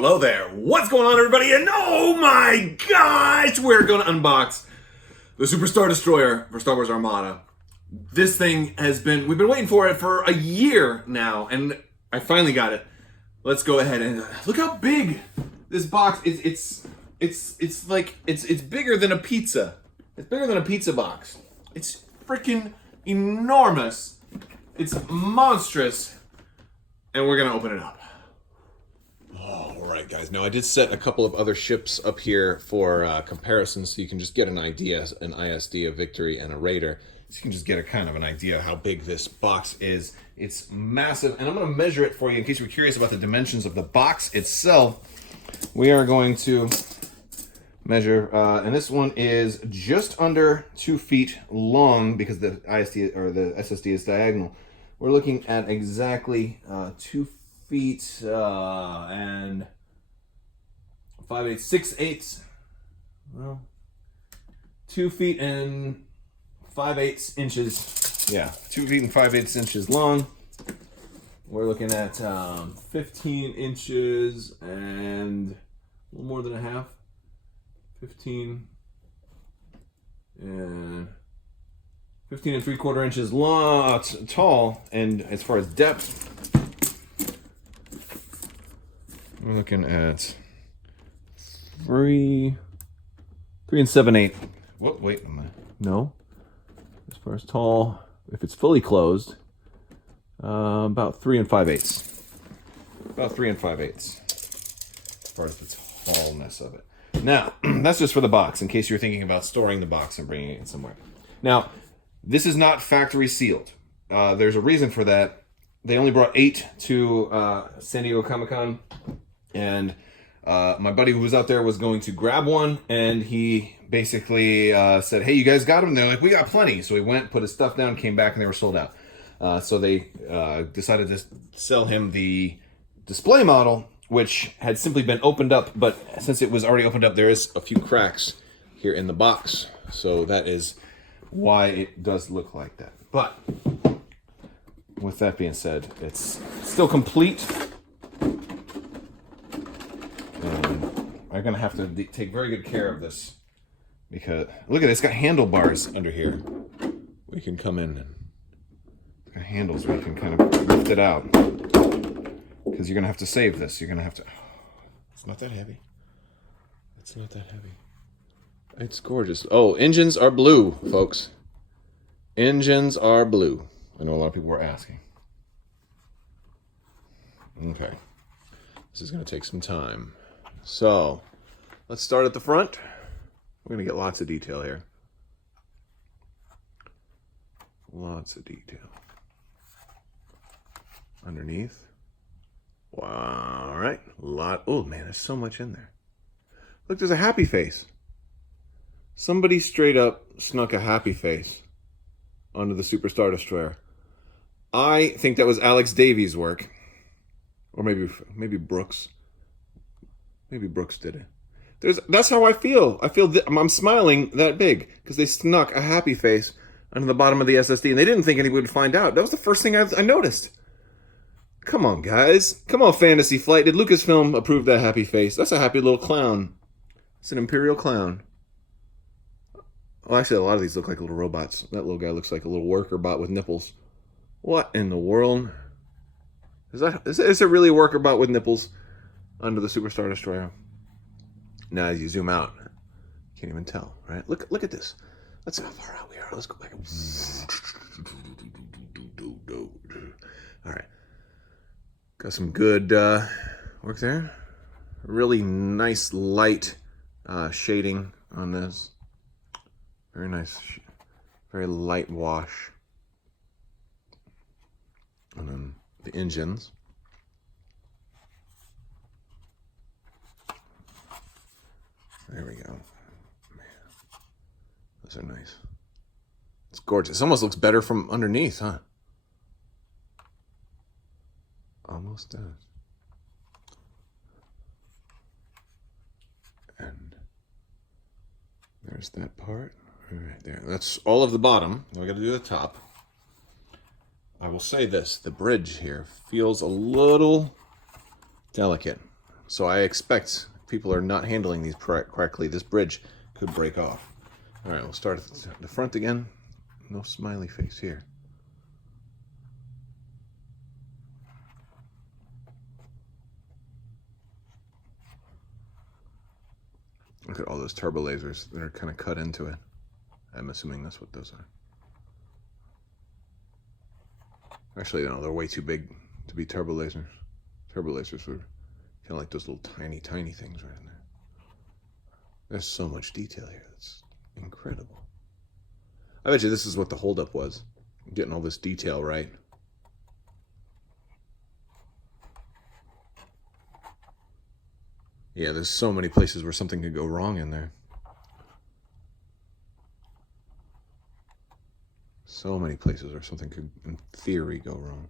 Hello there, what's going on everybody? And oh my gosh, we're gonna unbox the Super Star Destroyer for Star Wars Armada. This thing we've been waiting for it for a year now, and I finally got it. Let's go ahead and look how big this box is. It's bigger than a pizza. It's bigger than a pizza box. It's freaking enormous. It's monstrous. And we're gonna open it up. All right, guys. Now I did set a couple of other ships up here for comparisons, so you can just get an idea, an ISD, a Victory, and a Raider. So you can just get a kind of an idea of how big this box is. It's massive, and I'm going to measure it for you in case you're curious about the dimensions of the box itself. We are going to measure, and this one is just under 2 feet long because the ISD or the SSD is diagonal. We're looking at exactly 2 feet and 5/8, 6/8. Well, 2 feet and 5/8 inches. Yeah, 2 feet and 5/8 inches long. We're looking at 15 inches and a little more than a half. 15 and 3/4 inches long, tall, and as far as depth, we're looking at 3 and 7/8. What? Wait a minute. No. As far as tall, if it's fully closed, about 3 and 5/8. About 3 and 5/8. As far as the tallness of it. Now, that's just for the box, in case you're thinking about storing the box and bringing it in somewhere. Now, this is not factory sealed. There's a reason for that. They only brought 8 to San Diego Comic-Con, and my buddy who was out there was going to grab one, and he basically said, hey, you guys got them? And they're like, we got plenty. So he went, put his stuff down, came back, and they were sold out. So they decided to sell him the display model, which had simply been opened up, but since it was already opened up, there is a few cracks here in the box. So that is why it does look like that. But with that being said, it's still complete. And I'm going to have to take very good care of this, because look at it, it's got handlebars under here. We can come in and it's got handles where you can kind of lift it out, because you're going to have to save this. You're going to have to, it's not that heavy. It's not that heavy. It's gorgeous. Oh, engines are blue, folks. Engines are blue. I know a lot of people were asking. Okay. This is going to take some time. So, let's start at the front. We're going to get lots of detail here. Lots of detail. Underneath. Wow. All right. Oh, man, there's so much in there. Look, there's a happy face. Somebody straight up snuck a happy face onto the Super Star Destroyer. I think that was Alex Davies' work. Or maybe Brooks. Maybe Brooks did it. That's how I feel. I feel I'm smiling that big because they snuck a happy face onto the bottom of the SSD, and they didn't think anybody would find out. That was the first thing I noticed. Come on, guys. Come on, Fantasy Flight. Did Lucasfilm approve that happy face? That's a happy little clown. It's an Imperial clown. Well, actually, a lot of these look like little robots. That little guy looks like a little worker bot with nipples. What in the world? Is it really a worker bot with nipples under the Super Star Destroyer? Now, as you zoom out, you can't even tell, right? Look at this. Let's see how far out we are. Let's go back. All right. Got some good work there. Really nice light shading on this. Very nice. Very light wash. And then the engines. There we go. Man, those are nice. It's gorgeous. It almost looks better from underneath, huh? Almost does. And there's that part right there. That's all of the bottom. Now we got to do the top. I will say this, the bridge here feels a little delicate. So I expect people are not handling these correctly. This bridge could break off. All right, we'll start at the front again. No smiley face here. Look at all those turbo lasers that are kind of cut into it. I'm assuming that's what those are. Actually, no, they're way too big to be turbo lasers. Turbo lasers were kind of like those little tiny, tiny things right in there. There's so much detail here. That's incredible. I bet you this is what the holdup was. Getting all this detail right. Yeah, there's so many places where something could go wrong in there. So many places where something could, in theory, go wrong.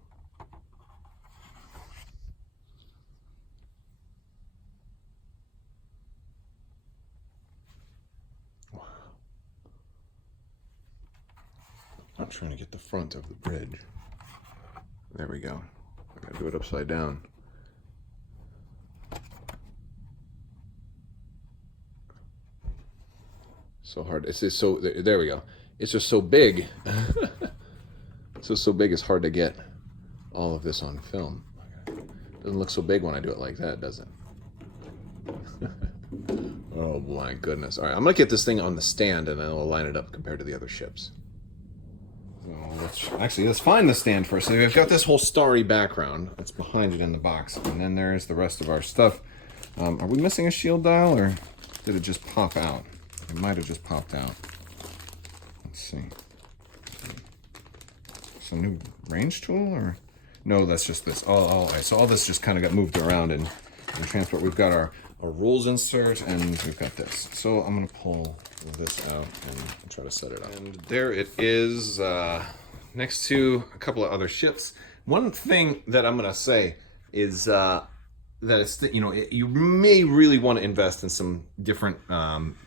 Wow. I'm trying to get the front of the bridge. There we go. I gotta do it upside down. So hard. It's just so, there we go. It's just so big. It's just so big it's hard to get all of this on film. It doesn't look so big when I do it like that, does it? Oh my goodness. All right, I'm gonna get this thing on the stand and then we'll line it up compared to the other ships. So let's find the stand first. So we've got this whole starry background that's behind it in the box, and then there's the rest of our stuff. Are we missing a shield dial, or did it just pop out? It might have just popped out. Let's see. It's a new range tool, or no? That's just this. Oh, so all this just kind of got moved around in transport. We've got our rules insert, and we've got this. So I'm gonna pull this out and try to set it up. And there it is, next to a couple of other ships. One thing that I'm gonna say is that it's, you know, you may really want to invest in some different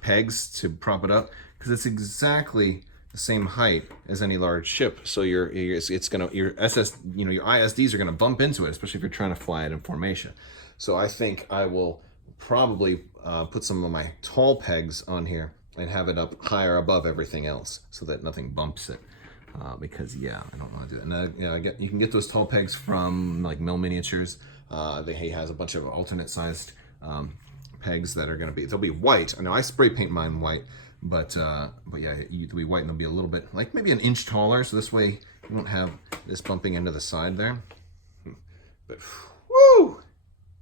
pegs to prop it up, because it's exactly the same height as any large ship. So your ISDs are gonna bump into it, especially if you're trying to fly it in formation. So I think I will probably put some of my tall pegs on here and have it up higher above everything else so that nothing bumps it. Because yeah, I don't want to do that. And you can get those tall pegs from like Mill Miniatures. He has a bunch of alternate sized pegs that are going to be, they'll be white. I know I spray paint mine white, but yeah, they'll be white and they'll be a little bit, like maybe an inch taller. So this way you won't have this bumping into the side there. But whoo,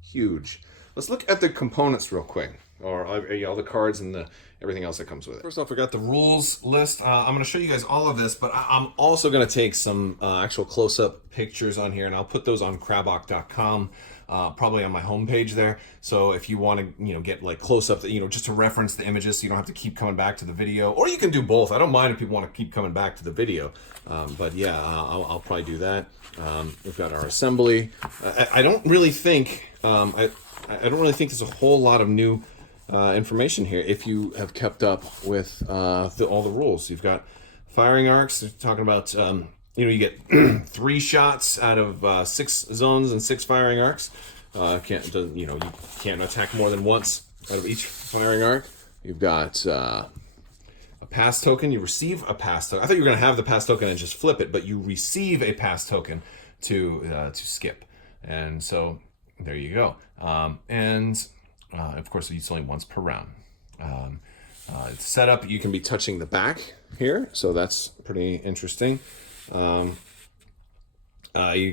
huge. Let's look at the components real quick, or all the cards and everything else that comes with it. First off, we got the rules list. I'm going to show you guys all of this, but I'm also going to take some actual close-up pictures on here, and I'll put those on Crabbok.com, probably on my homepage there. So if you want to, get like close-up, just to reference the images, so you don't have to keep coming back to the video, or you can do both. I don't mind if people want to keep coming back to the video, but yeah, I'll probably do that. We've got our assembly. I don't really think I don't really think there's a whole lot of new information here if you have kept up with all the rules. You've got firing arcs. They're talking about you get 3 shots out of 6 zones and 6 firing arcs. You can't attack more than once out of each firing arc. You've got a pass token. You receive a pass token. I thought you were going to have the pass token and just flip it, but you receive a pass token to skip. And so there you go. Of course, it's only once per round. Setup, you can be touching the back here, so that's pretty interesting. You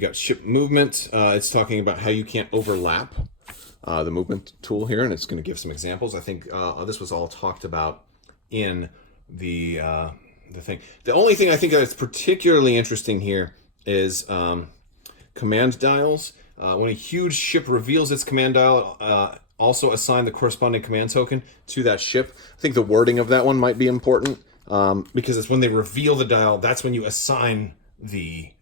got ship movement. It's talking about how you can't overlap the movement tool here, and it's going to give some examples. I think this was all talked about in the thing. The only thing I think that's particularly interesting here is command dials. When a huge ship reveals its command dial, also assign the corresponding command token to that ship. I think the wording of that one might be important, because it's when they reveal the dial, that's when you assign the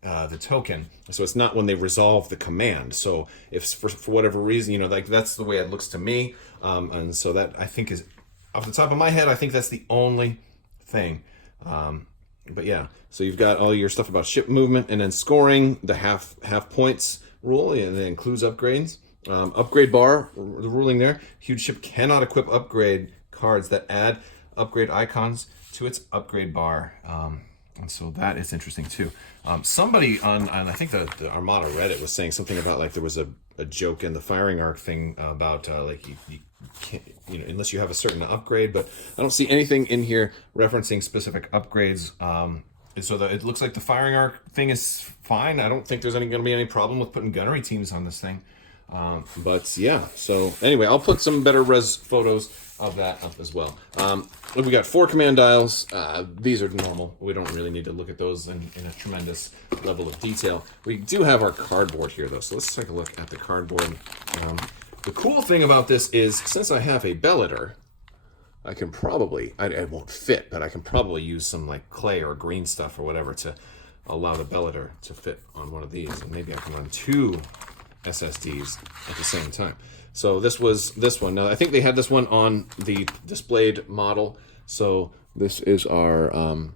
token. So it's not when they resolve the command. So if for whatever reason, like that's the way it looks to me. And so that, I think, is off the top of my head, I think that's the only thing. But yeah, so you've got all your stuff about ship movement, and then scoring, the half points rule, and it includes upgrades. Upgrade bar, the ruling there. Huge ship cannot equip upgrade cards that add upgrade icons to its upgrade bar. And so that is interesting too. Somebody on I think the Armada Reddit was saying something about like there was a joke in the firing arc thing about like you can't, unless you have a certain upgrade, but I don't see anything in here referencing specific upgrades. And so it looks like the firing arc thing is fine. I don't think there's going to be any problem with putting gunnery teams on this thing. But yeah, so anyway, I'll put some better res photos of that up as well. We got 4 command dials. These are normal. We don't really need to look at those in a tremendous level of detail. We do have our cardboard here though, so let's take a look at the cardboard. The cool thing about this is since I have a bellator, I can probably, it won't fit, but I can probably use some like clay or green stuff or whatever to allow the bellator to fit on one of these. And maybe I can run 2 SSDs at the same time. So this was this one. Now I think they had this one on the displayed model. So this is our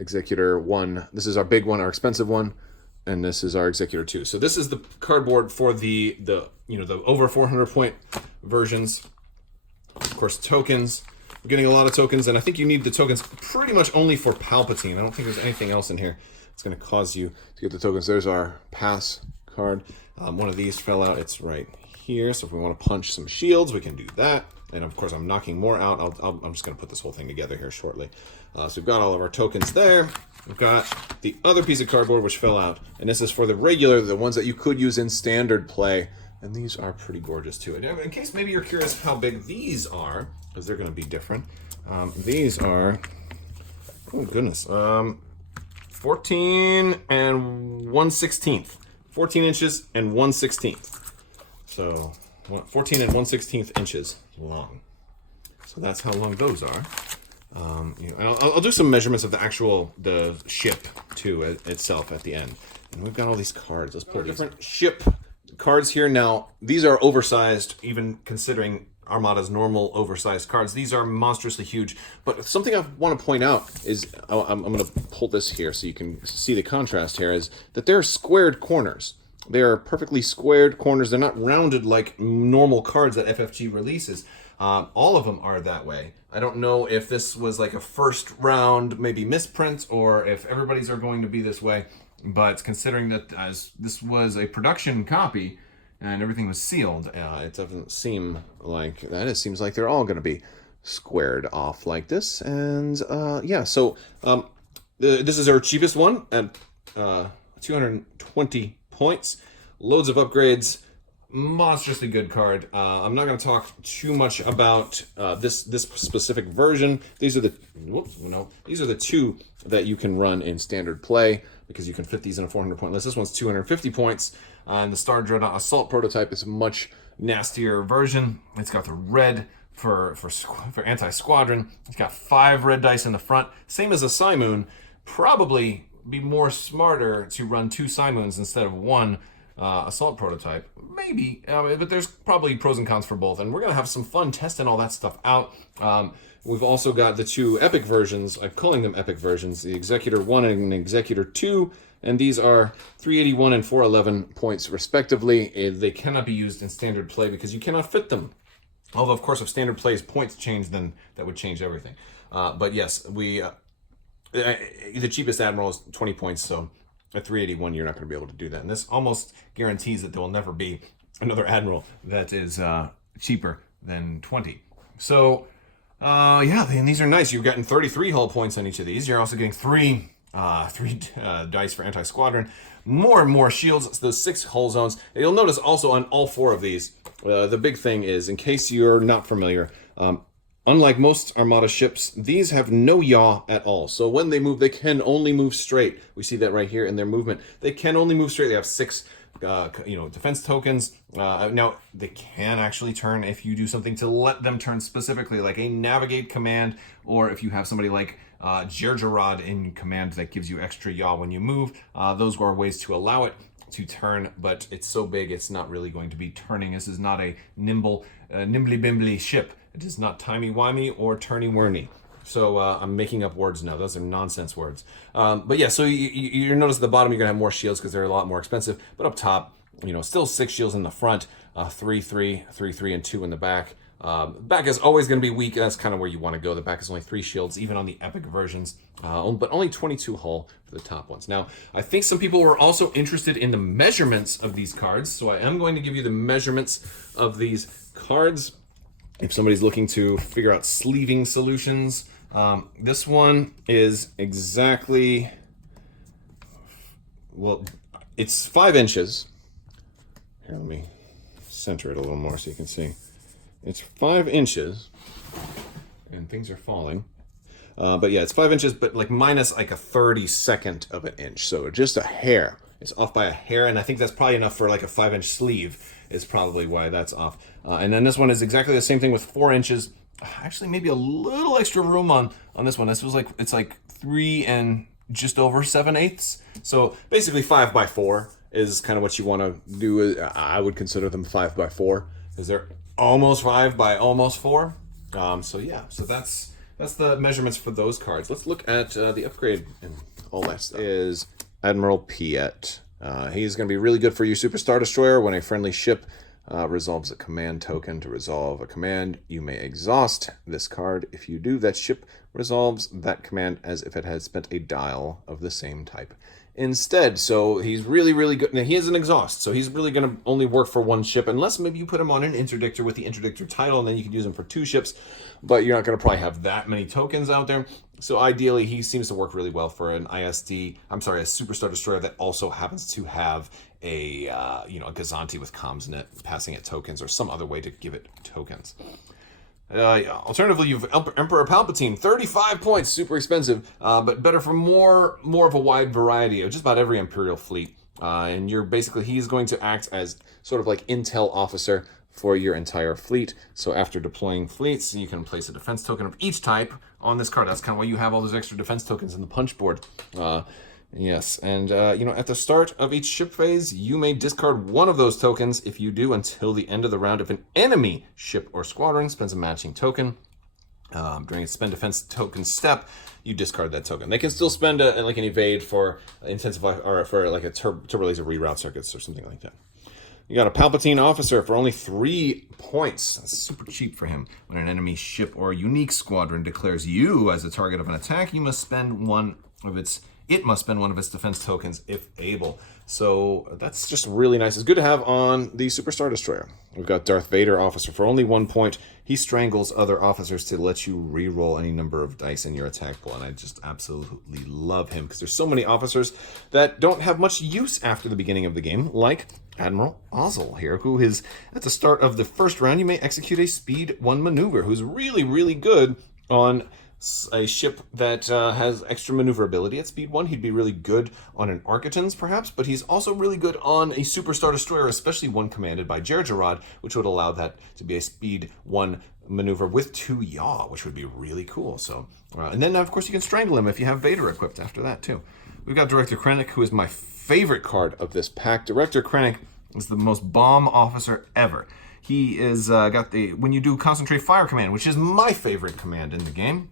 Executor 1. This is our big one, our expensive one, and this is our Executor 2. So this is the cardboard for the over 400 point versions. Of course, tokens. We're getting a lot of tokens, and I think you need the tokens pretty much only for Palpatine. I don't think there's anything else in here that's going to cause you to get the tokens. There's our pass card. One of these fell out. It's right here. So if we want to punch some shields, we can do that. And of course, I'm knocking more out. I'm just going to put this whole thing together here shortly. So we've got all of our tokens there. We've got the other piece of cardboard which fell out, and this is for the regular, the ones that you could use in standard play. And these are pretty gorgeous too. And in case maybe you're curious how big these are, because they're going to be different. These are, oh goodness, 14 and 1/16. 14 inches and 1/16. So 14 and 1/16 inches long. So that's how long those are. And I'll do some measurements of the ship too itself at the end. And we've got all these cards. Let's put different ship cards here. Now these are oversized, even considering Armada's normal oversized cards. These are monstrously huge. But something I want to point out is, I'm going to pull this here so you can see the contrast here, is that they're squared corners. They are perfectly squared corners. They're not rounded like normal cards that FFG releases. All of them are that way. I don't know if this was like a first round maybe misprint or if everybody's are going to be this way. But considering that as this was a production copy and everything was sealed, it doesn't seem like that. It seems like they're all going to be squared off like this. And yeah, so this is our cheapest one at 220 points. Loads of upgrades. Monstrously good card. I'm not going to talk too much about this specific version. These are the these are the 2 that you can run in standard play because you can fit these in a 400 point list. This one's 250 points, and the Star Dreadnought Assault prototype is a much nastier version. It's got the red for anti-squadron. It's got 5 red dice in the front, same as a Simoon. Probably be more smarter to run 2 Simoons instead of 1 assault prototype. Maybe, but there's probably pros and cons for both, and we're going to have some fun testing all that stuff out. We've also got the 2 epic versions. I'm calling them epic versions, the Executor 1 and Executor 2, and these are 381 and 411 points respectively. They cannot be used in standard play because you cannot fit them. Although, of course, if standard play's points change, then that would change everything. But yes, the cheapest Admiral is 20 points, so at 381, you're not going to be able to do that. And this almost guarantees that there will never be another Admiral that is cheaper than 20. So, yeah, and these are nice. You've gotten 33 hull points on each of these. You're also getting 3 dice for anti-squadron. More and more shields, those 6 hull zones. And you'll notice also on all 4 of these, the big thing is, in case you're not familiar, unlike most Armada ships, these have no yaw at all. So when they move, they can only move straight. We see that right here in their movement. They can only move straight. They have 6 defense tokens. Now, they can actually turn if you do something to let them turn specifically, like a navigate command, or if you have somebody like Jerjerrod in command that gives you extra yaw when you move. Those are ways to allow it to turn, but it's so big it's not really going to be turning. This is not a nimbly-bimbly ship. It is not timey-wimey or turny-wormy. So I'm making up words now. Those are nonsense words. But yeah, so you notice at the bottom you're going to have more shields because they're a lot more expensive. But up top, Still 6 shields in the front, 3, 3, 3, 3, and 2 in the back. Back is always going to be weak. That's kind of where you want to go. The back is only 3 shields, even on the epic versions, but only 22 hull for the top ones. Now, I think some people were also interested in the measurements of these cards, so I am going to give you the measurements of these cards. If somebody's looking to figure out sleeving solutions, this one is exactly, well, it's 5 inches. Here, let me center it a little more so you can see. It's 5 inches, and things are falling. But yeah, it's 5 inches, but like minus like a 32nd of an inch. So just a hair. It's off by a hair, and I think that's probably enough for like a 5-inch sleeve is probably why that's off. And then this one is exactly the same thing with 4 inches. Actually, maybe a little extra room on this one. This was like, it's like 3 and just over 7/8. So basically 5 by 4 is kind of what you want to do. I would consider them 5 by 4 because they're almost 5 by almost 4. So yeah, so that's the measurements for those cards. Let's look at the upgrade and all that stuff. Is Admiral Piet. He's going to be really good for you, Super Star Destroyer. When a friendly ship resolves a command token to resolve a command, you may exhaust this card. If you do, that ship resolves that command as if it had spent a dial of the same type instead. So he's really, really good. Now, he has an exhaust, so he's really going to only work for 1 ship, unless maybe you put him on an interdictor with the interdictor title, and then you can use him for 2 ships, but you're not going to probably have that many tokens out there. So ideally, he seems to work really well for an a Super Star Destroyer that also happens to have a Gazanti with Comsnet passing it tokens, or some other way to give it tokens. Alternatively, you've Emperor Palpatine, 35 points, super expensive, but better for more of a wide variety of just about every Imperial fleet. And he's going to act as sort of like intel officer for your entire fleet. So after deploying fleets, you can place a defense token of each type on this card. That's kind of why you have all those extra defense tokens in the punch board. Yes, and at the start of each ship phase, you may discard 1 of those tokens. If you do, until the end of the round, if an enemy ship or squadron spends a matching token during its spend defense token step, you discard that token. They can still spend an evade for intensify or for like a turbo laser reroute circuits or something like that. You got a Palpatine officer for only 3 points. That's super cheap for him. When an enemy ship or unique squadron declares you as the target of an attack, it must spend one of its defense tokens if able. So that's just really nice. It's good to have on the Super Star Destroyer. We've got Darth Vader officer for only 1 point. He strangles other officers to let you re-roll any number of dice in your attack pool, and I just absolutely love him because there's so many officers that don't have much use after the beginning of the game, like Admiral Ozzel here, who is at the start of the first round, you may execute a speed 1 maneuver, who's really, really good on a ship that has extra maneuverability at speed 1. He'd be really good on an Architans, perhaps, but he's also really good on a Super Star Destroyer, especially one commanded by Jar Jarrod, which would allow that to be a speed 1 maneuver with 2 yaw, which would be really cool. So, and then, of course, you can strangle him if you have Vader equipped after that, too. We've got Director Cranek, who is my favorite card of this pack. Director Cranek is the most bomb officer ever. He is when you do Concentrate Fire command, which is my favorite command in the game,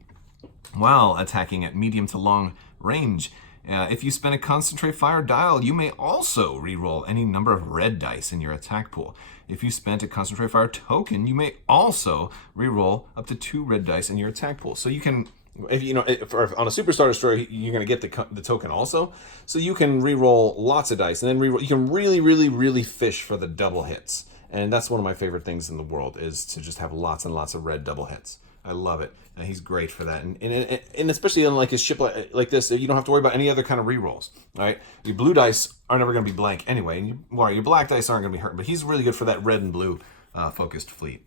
while attacking at medium to long range. If you spend a Concentrate Fire dial, you may also reroll any number of red dice in your attack pool. If you spent a Concentrate Fire token, you may also reroll up to 2 red dice in your attack pool. So you can, on a Super Star Destroyer, you're going to get the token also. So you can reroll lots of dice, and then you can really, really, really fish for the double hits. And that's one of my favorite things in the world, is to just have lots and lots of red double hits. I love it. And he's great for that. And especially on like a ship like this, you don't have to worry about any other kind of rerolls. All right? Your blue dice are never going to be blank anyway. And your black dice aren't going to be hurt. But he's really good for that red and blue focused fleet.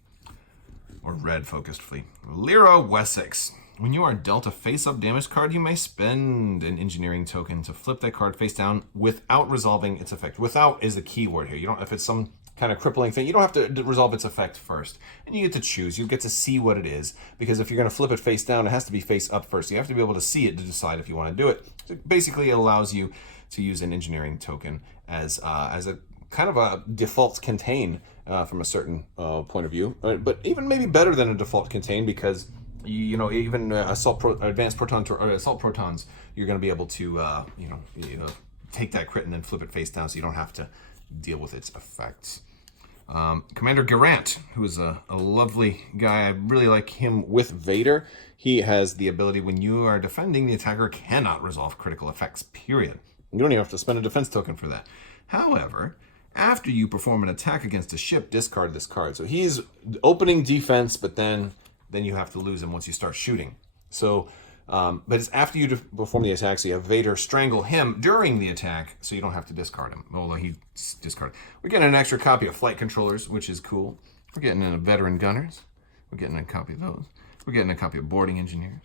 Or red focused fleet. Lyra Wessex. When you are dealt a face-up damage card, you may spend an engineering token to flip that card face down without resolving its effect. Without is the key word here. You don't, if it's some kind of crippling thing, you don't have to resolve its effect first. And you get to choose. You get to see what it is. Because if you're going to flip it face down, it has to be face up first. You have to be able to see it to decide if you want to do it. So basically, it allows you to use an engineering token as a kind of a default contain from a certain point of view. But even maybe better than a default contain, because even advanced proton or assault protons, you're going to be able to take that crit and then flip it face down, so you don't have to deal with its effects. Commander Garant, who is a lovely guy. I really like him with Vader. He has the ability when you are defending, the attacker cannot resolve critical effects, period. You don't even have to spend a defense token for that. However, after you perform an attack against a ship, discard this card. So he's opening defense, but then you have to lose him once you start shooting. So, but it's after you perform the attack, so you have Vader strangle him during the attack, so you don't have to discard him, although he's discarded. We're getting an extra copy of Flight Controllers, which is cool. We're getting a Veteran Gunners. We're getting a copy of those. We're getting a copy of Boarding Engineers.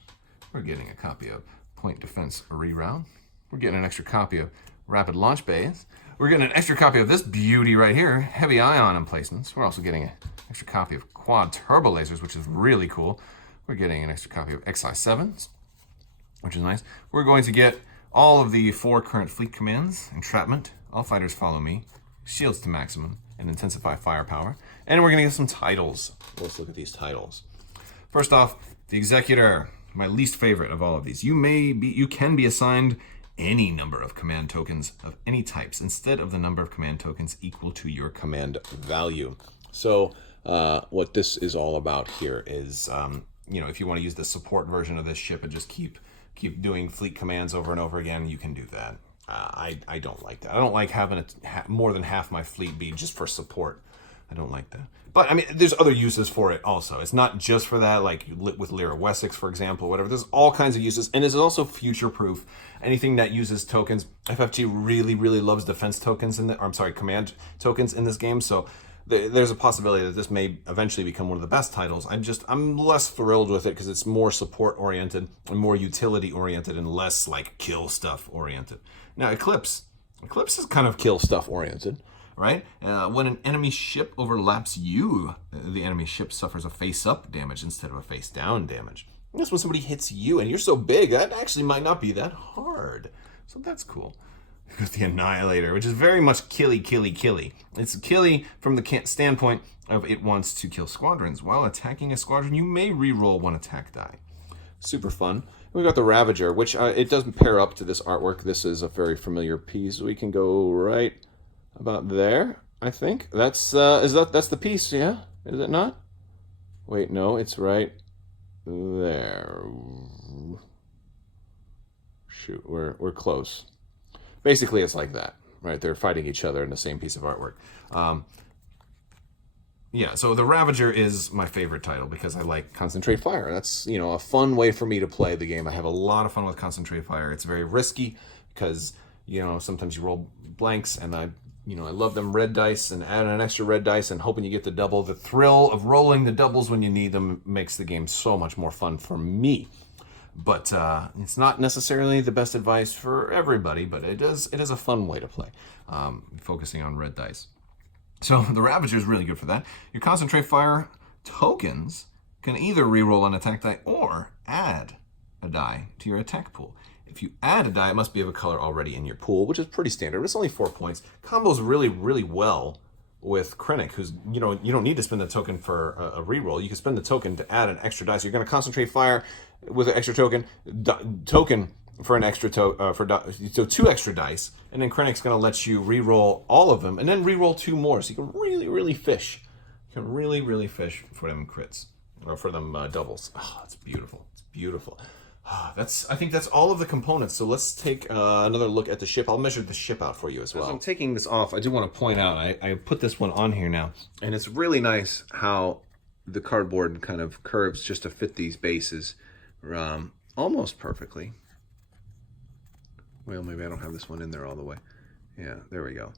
We're getting a copy of Point Defense Reroute. We're getting an extra copy of Rapid Launch Bays. We're getting an extra copy of this beauty right here, Heavy Ion Emplacements. We're also getting an extra copy of Quad Turbo Lasers, which is really cool. We're getting an extra copy of XI-7s, which is nice. We're going to get all of the 4 current fleet commands: Entrapment, All Fighters Follow Me, Shields to Maximum, and Intensify Firepower. And we're going to get some titles. Let's look at these titles. First off, the Executor, my least favorite of all of these. You can be assigned any number of command tokens of any types instead of the number of command tokens equal to your command value. So what this is all about here is, if you want to use the support version of this ship and just keep doing fleet commands over and over again, you can do that. I don't like that. I don't like having more than half my fleet be just for support. I don't like that. But, I mean, there's other uses for it also. It's not just for that, like with Lyra Wessex, for example, whatever. There's all kinds of uses, and it's also future-proof. Anything that uses tokens, FFG really, really loves defense tokens, command tokens in this game, so there's a possibility that this may eventually become one of the best titles. I'm less thrilled with it because it's more support-oriented and more utility-oriented and less, like, kill stuff-oriented. Now, Eclipse is kind of kill stuff-oriented. Right? When an enemy ship overlaps you, the enemy ship suffers a face-up damage instead of a face-down damage. And that's when somebody hits you, and you're so big, that actually might not be that hard. So that's cool. With the Annihilator, which is very much killy. It's killy from the standpoint of it wants to kill squadrons. While attacking a squadron, you may re-roll 1 attack die. Super fun. We've got the Ravager, which it doesn't pair up to this artwork. This is a very familiar piece. We can go right about there, I think. That's that's the piece, yeah? Is it not? Wait, no, it's right there. Shoot, we're close. Basically, it's like that, right? They're fighting each other in the same piece of artwork. Yeah, so the Ravager is my favorite title because I like Concentrate Fire. That's, a fun way for me to play the game. I have a lot of fun with Concentrate Fire. It's very risky because, sometimes you roll blanks, and I love them red dice, and add an extra red dice and hoping you get the double. The thrill of rolling the doubles when you need them makes the game so much more fun for me. But it's not necessarily the best advice for everybody, but it is a fun way to play, focusing on red dice. So the Ravager is really good for that. Your Concentrate Fire tokens can either reroll an attack die or add a die to your attack pool. If you add a die, it must be of a color already in your pool, which is pretty standard. It's only 4 points. Combos really, really well with Cranek, who's, you don't need to spend the token for a reroll. You can spend the token to add an extra die. So you're going to Concentrate Fire with an extra token for an extra so 2 extra dice, and then Cranek's going to let you reroll all of them, and then reroll 2 more. So you can really, really fish. You can really, really fish for them crits, or for them doubles. Oh, it's beautiful. It's beautiful. I think that's all of the components. So let's take another look at the ship. I'll measure the ship out for you as well. As I'm taking this off, I do want to point out, I put this one on here now, and it's really nice how the cardboard kind of curves just to fit these bases almost perfectly. Well, maybe I don't have this one in there all the way. Yeah, there we go.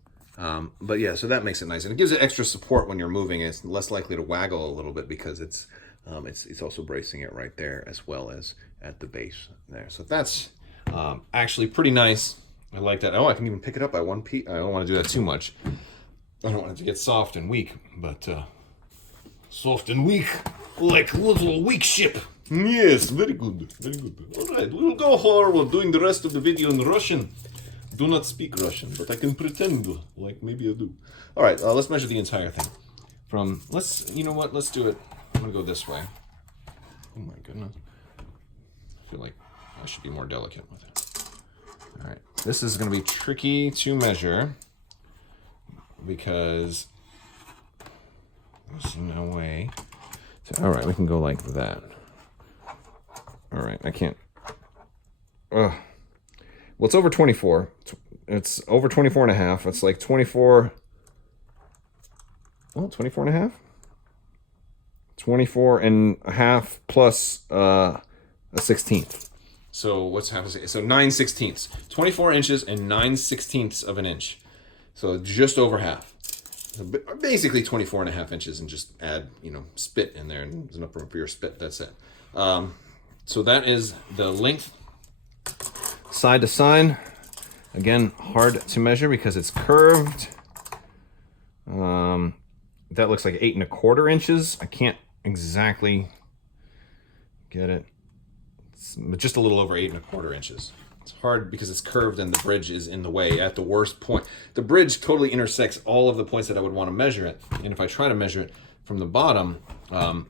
But yeah, so that makes it nice, and it gives it extra support when you're moving. It's less likely to waggle a little bit because it's also bracing it right there as well as at the base there. So that's actually pretty nice. I like that. Oh, I can even pick it up by one piece. I don't want to do that too much. I don't want it to get soft and weak, but soft and weak, like little weak ship. Yes, very good, very good. All right, we will go forward doing the rest of the video in Russian. Do not speak Russian, but I can pretend like maybe I do. All right, let's measure the entire thing. You know what? Let's do it. I'm gonna go this way. Oh my goodness. I feel like I should be more delicate with it. All right, this is gonna be tricky to measure. because there's no way. So, all right, we can go like that. All right, I can't. Well, it's over 24. It's over 24 and a half. It's like 24. Well, 24 and a half? 24 and a half plus a 16th. So what's happening? So 9/16. 24 inches and 9/16 of an inch. So just over half. So basically 24 and a half inches, and just add, spit in there, and there's enough room for your spit. That's it. So that is the length side to side. Again, hard to measure because it's curved. That looks like 8 1/4 inches. I can't exactly get it. It's just a little over 8 1/4 inches. It's hard because it's curved and the bridge is in the way at the worst point. The bridge totally intersects all of the points that I would want to measure it. And if I try to measure it from the bottom,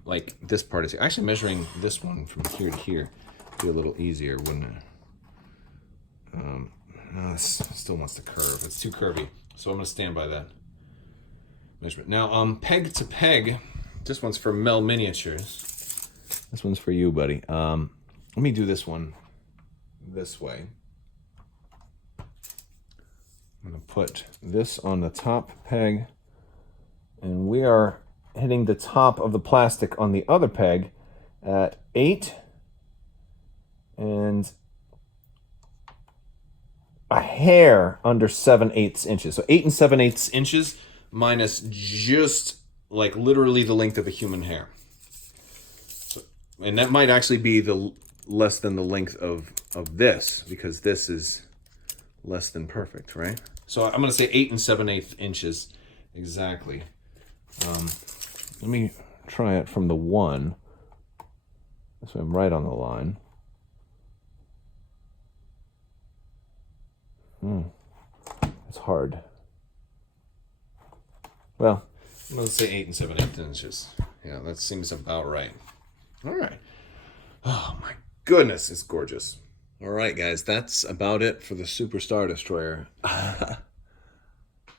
like this part is actually measuring this one from here to here, be a little easier, wouldn't it? No, this still wants to curve. It's too curvy, so I'm going to stand by that measurement. Now, peg to peg, this one's for Mel Miniatures. This one's for you, buddy. Let me do this one this way. I'm going to put this on the top peg, and we are hitting the top of the plastic on the other peg at 8 and a hair under 7/8 inches. So 8 7/8 inches minus just like literally the length of a human hair. So, and that might actually be the less than the length of this, because this is less than perfect, right? So I'm going to say 8 7/8 inches exactly. Let me try it from the 1. So I'm right on the line. It's hard. Well, I'm going to say 8 7/8 inches. Yeah, that seems about right. All right. Oh my goodness, it's gorgeous. All right, guys, that's about it for the Super Star Destroyer.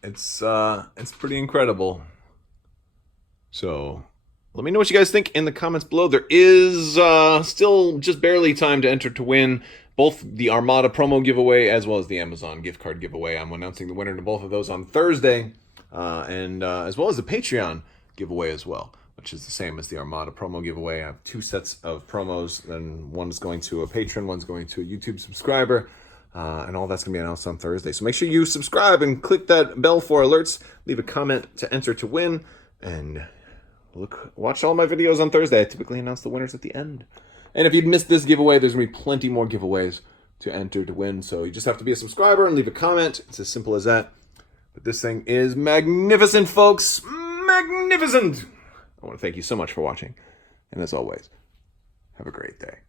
It's pretty incredible. So let me know what you guys think in the comments below. There is still just barely time to enter to win both the Armada promo giveaway as well as the Amazon gift card giveaway. I'm announcing the winner to both of those on Thursday, and as well as the Patreon giveaway as well, which is the same as the Armada promo giveaway. I have 2 sets of promos, and one's going to a patron, one's going to a YouTube subscriber, and all that's going to be announced on Thursday. So make sure you subscribe and click that bell for alerts. Leave a comment to enter to win, and watch all my videos on Thursday. I typically announce the winners at the end. And if you'd missed this giveaway, there's going to be plenty more giveaways to enter to win. So you just have to be a subscriber and leave a comment. It's as simple as that. But this thing is magnificent, folks. Magnificent. I want to thank you so much for watching. And as always, have a great day.